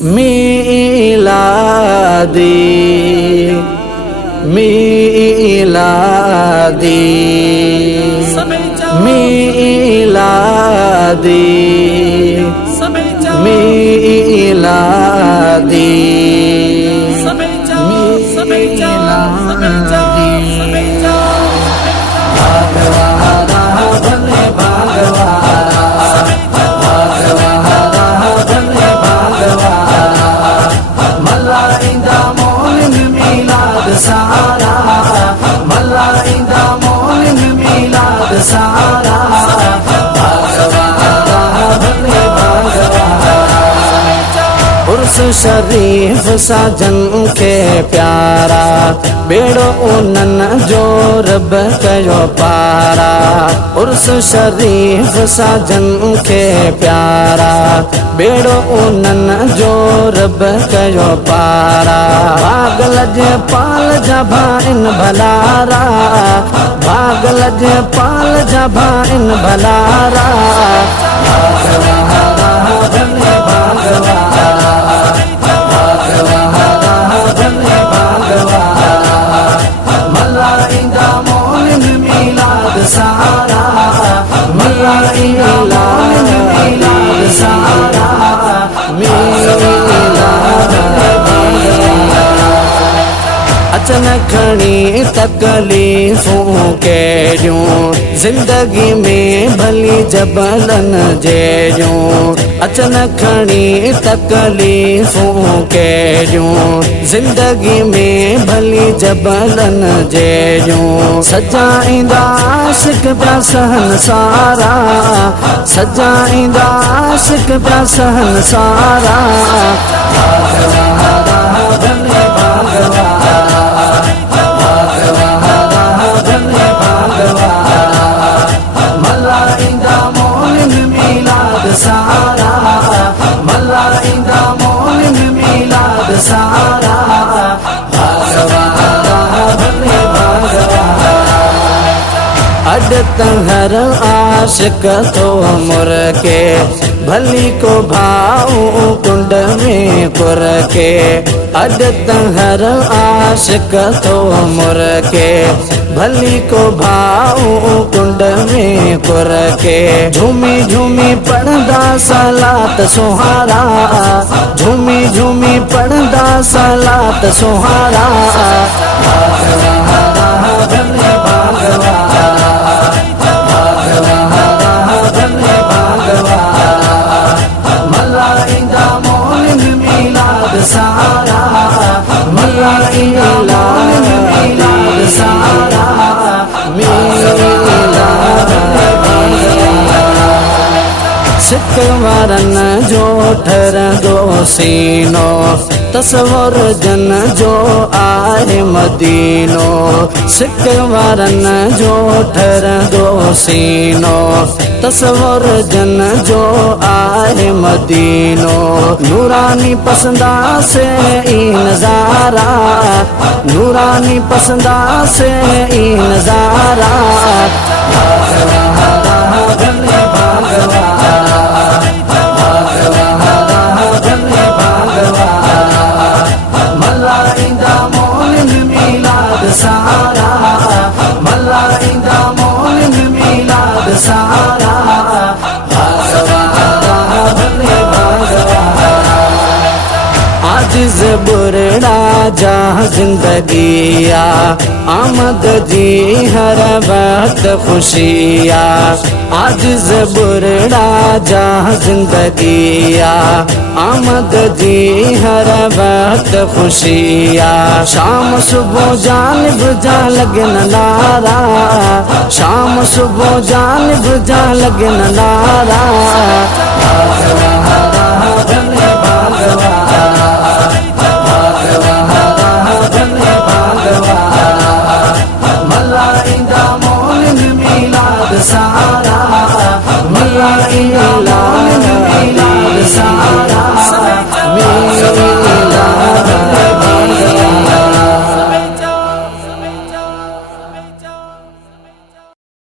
ميلادي ميلادي ميلادي उर्स शरीफ साजन के प्यारा बेड़ो उनन जो रब कयो पारा। उर्स शरीफ साजन के प्यारा बेड़ो उनन जो रब कयो पारा। भागल जे पाल जा भाइन भलारा भागल जे पाल जा भाइन भलारा। अचन खणी तकलीफ़ूं कहिड़ियूं ज़िंदगी में भली जबलन जहिड़ियूं। अचन खणी तकलीफ़ूं कहिड़ियूं ज़िंदगी में भली जबलन जहिड़ियूं। सजाईंदा आशिक़ पिया सहन सारा सजाईंदा आशिक़ पिया सहन सारा। अड तहर आशिक तो मुर के भली को भाऊ कुंड में कुर के। अड तहर आशिक तो मुर के भली को भाऊ कुंड में कुर के। झूमी झूमी पढ़दा सलात सुहारा झूमी झूमी पढ़दा सलात सुहारा। सिकवरन जो ठरंदो सीनो तस्वर जन जो आहे मदीनो। सिकवरन जो ठरंदो सीनो तस्वर जन जो आहे मदीनो। नूरानी पसंदा से ई नजारा नूरानी पसंदा से ई नजारा। आजिज़ बुरड़ा जहाँ जिंदगिया आमद जी हर वक्त खुशिया। आजिज़ बुरड़ा जहाँ जिंदगिया आमद जी हर वक्त खुशिया। शाम सुबह जानिब जा लगन नारा शाम सुबह जानिब जा लगन नारा। सारा